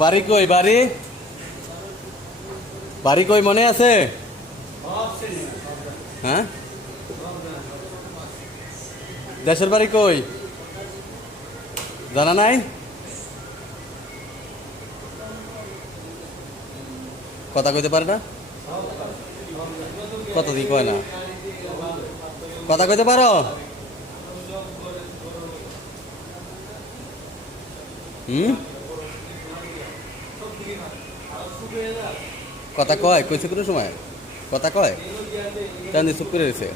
বাড়ি কই বাড়ি বাড়ি কই মনে আছে? হ্যাঁ, দেশের বাড়ি কই জানা নাই? কথা কইতে পারে না? কত দিন কয় না? কথা কইতে পারো? হুম, কথা কয় কইছে কোনো সময়? কথা কয় কেন চুপ করে রয়েছে?